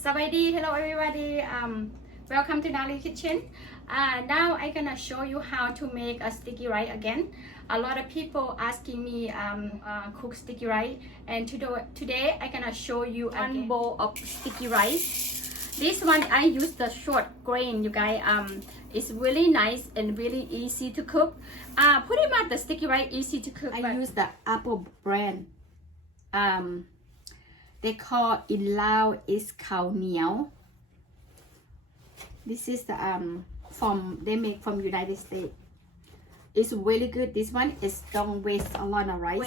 Sawadee, hello everybody. Welcome to Naly kitchen. Now I'm gonna show you how to make a sticky rice again. A lot of people asking me cook sticky rice, and today I'm gonna show you one bowl of sticky rice. This one I use the short grain, you guys. It's really nice and really easy to cook. Pretty much the sticky rice easy to cook. I use the Apple brand. They call in Lao is khao niao. This is the they make from United States. It's really good. This one is don't waste a lot of rice.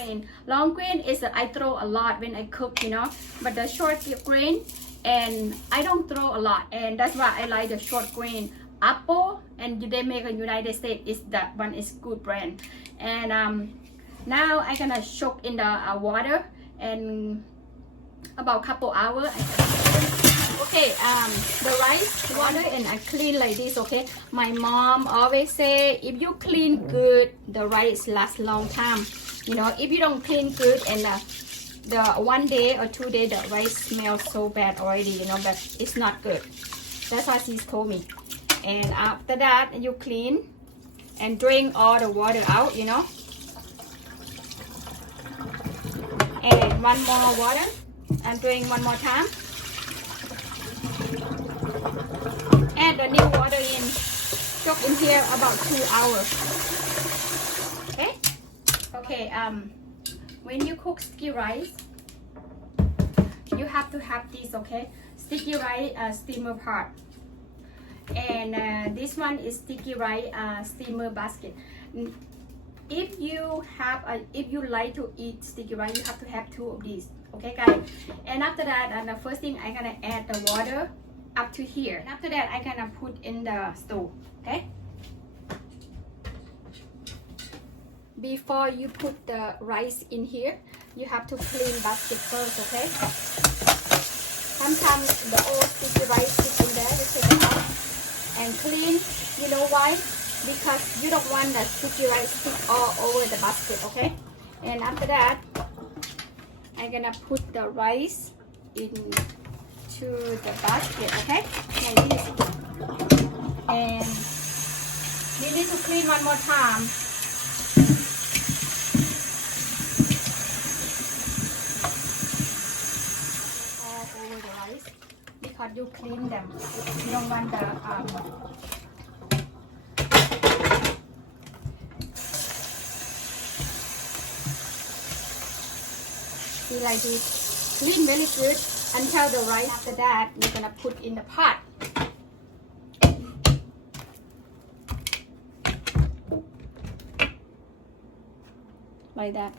Long grain is I throw a lot when I cook, you know, but the short grain and I don't throw a lot, and that's why I like the short grain. Apple and they make in United States is that one is good brand. And now I'm gonna soak in the water and about couple hours. Okay, the rice water and I clean like this. Okay, my mom always say if you clean good, the rice lasts long time. You know, if you don't clean good and the 1 day or 2 day the rice smells so bad already, you know, but it's not good. That's what she told me. And after that you clean and drain all the water out, you know, and one more water and drain one more time. Add the new water in, soak in here about 2 hours. Okay, when you cook sticky rice, you have to have this, okay, sticky rice steamer pot, and this one is sticky rice steamer basket. If you like to eat sticky rice, you have to have 2 of these. Okay guys, and after that, the first thing I'm gonna add the water up to here, and after that I'm gonna put in the stove. Okay, before you put the rice in here, you have to clean basket first. Okay, sometimes the old sticky rice is in there, you take it out and clean. You know why? Because you don't want the sticky rice stick all over the basket. Okay, and after that I'm gonna put the rice into the basket, okay, like this. And you need to clean one more time. All over the rice because you clean them. You don't want the like this. Clean very good until the rice. After that, you're gonna put in the pot. Like that.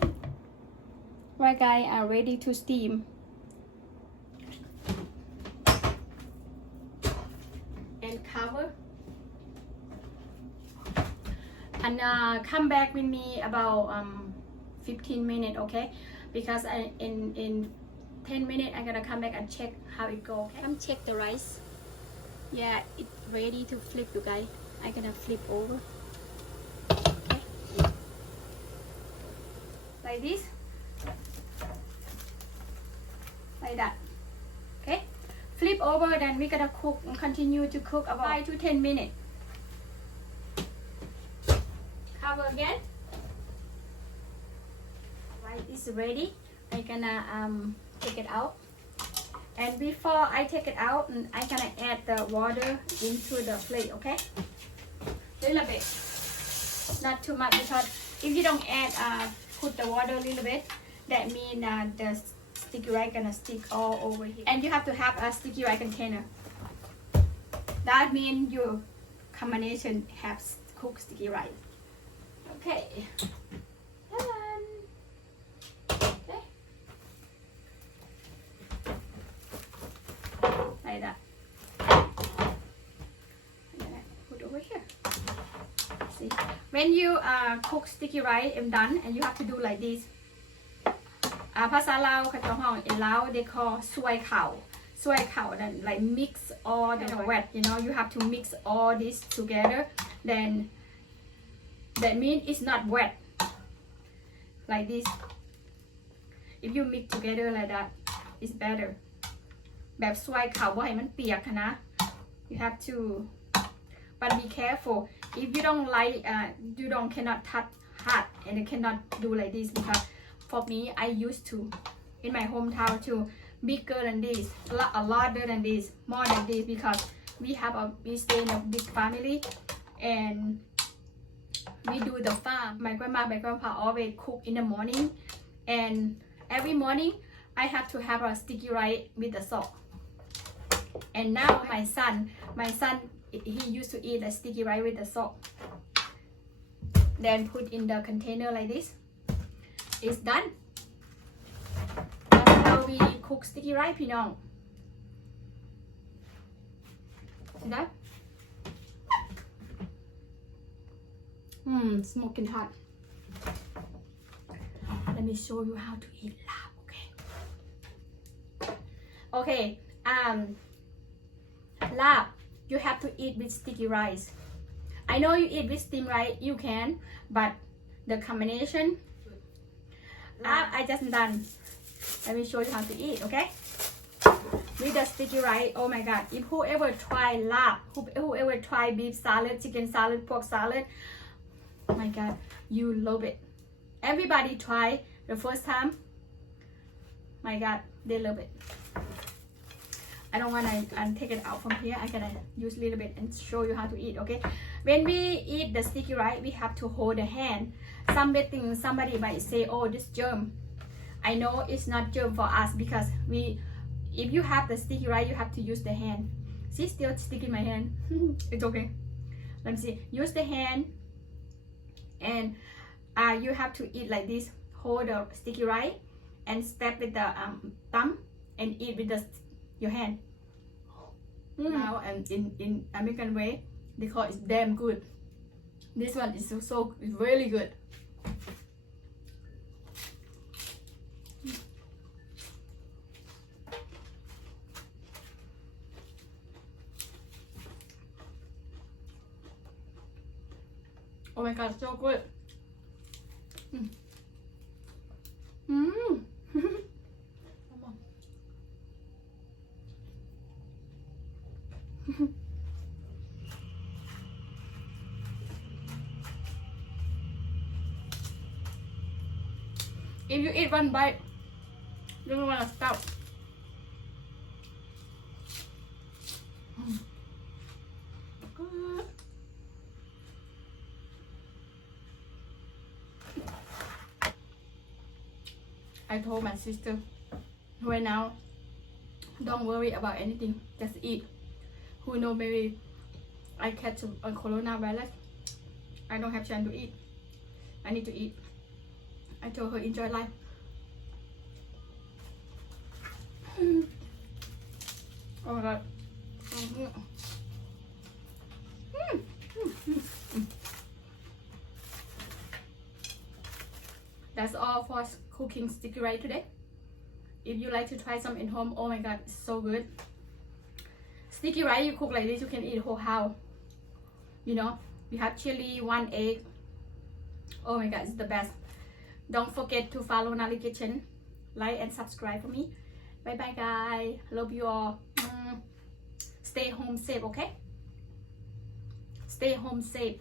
Right guys, are ready to steam. And cover. And come back with me about 15 minutes, okay? Because in 10 minutes I'm gonna come back and check how it goes. Okay? Come check the rice. Yeah, it's ready to flip, you guys. I'm gonna flip over. Okay. Like this. Like that. Okay. Flip over, then we're gonna cook and continue to cook about 5 to 10 minutes. Cover again. It's ready. I'm gonna take it out, and before I take it out, I'm gonna add the water into the plate. Okay, little bit, not too much, because if you don't add put the water a little bit, that means the sticky rice gonna stick all over here. And you have to have a sticky rice container. That means your combination have cooked sticky rice. Okay. Like that. I'm gonna put over here. See, when you cook sticky rice, I'm done, and you have to do like this. ภาษาลาวเขาจะห้อง in Lao they call ซวยเข่า then like mix all the wet, you know, you have to mix all this together, then that means it's not wet like this. If you mix together like that, it's better. แบบซวยเขาบ่ให้มันเปียกนะ you have to but be careful if you don't like you don't cannot touch hot and you cannot do like this because for me I used to in my hometown too bigger than this a lot larger than this more than this because we stay in a big family and we do the farm my grandpa always cook in the morning and every morning I have to have a sticky rice with the salt and now my son he used to eat the sticky rice with the salt then put in the container like this it's done that's how we cook sticky rice พี่น้อง see that smoking hot let me show you how to eat lab okay lab you have to eat with sticky rice I know you eat with steamed rice you can but the combination lab I just done let me show you how to eat okay with the sticky rice oh my god if whoever try lab whoever try beef salad chicken salad pork salad oh my god you love it everybody try the first time my god they love it I don't want to take it out from here I gotta use a little bit and show you how to eat okay when we eat the sticky rice we have to hold the hand somebody might say oh this germ I know it's not germ for us because if you have the sticky rice you have to use the hand see still sticking my hand it's okay let me see use the hand and you have to eat like this hold the sticky rice and step with the thumb and eat with your hand now and in American way they call it damn good this one is so really good oh my god so good if you eat one bite you don't want to stop I told my sister right now don't worry about anything just eat who know maybe I catch a coronavirus I don't have chance to eat I need to eat I told her enjoy life oh my god that's all for cooking sticky rice today if you like to try some at home oh my god it's so good sticky rice you cook like this you can eat whole house you know we have chili 1 egg oh my god it's the best don't forget to follow Naly Kitchen like and subscribe for me bye bye guys love you all stay home safe okay stay home safe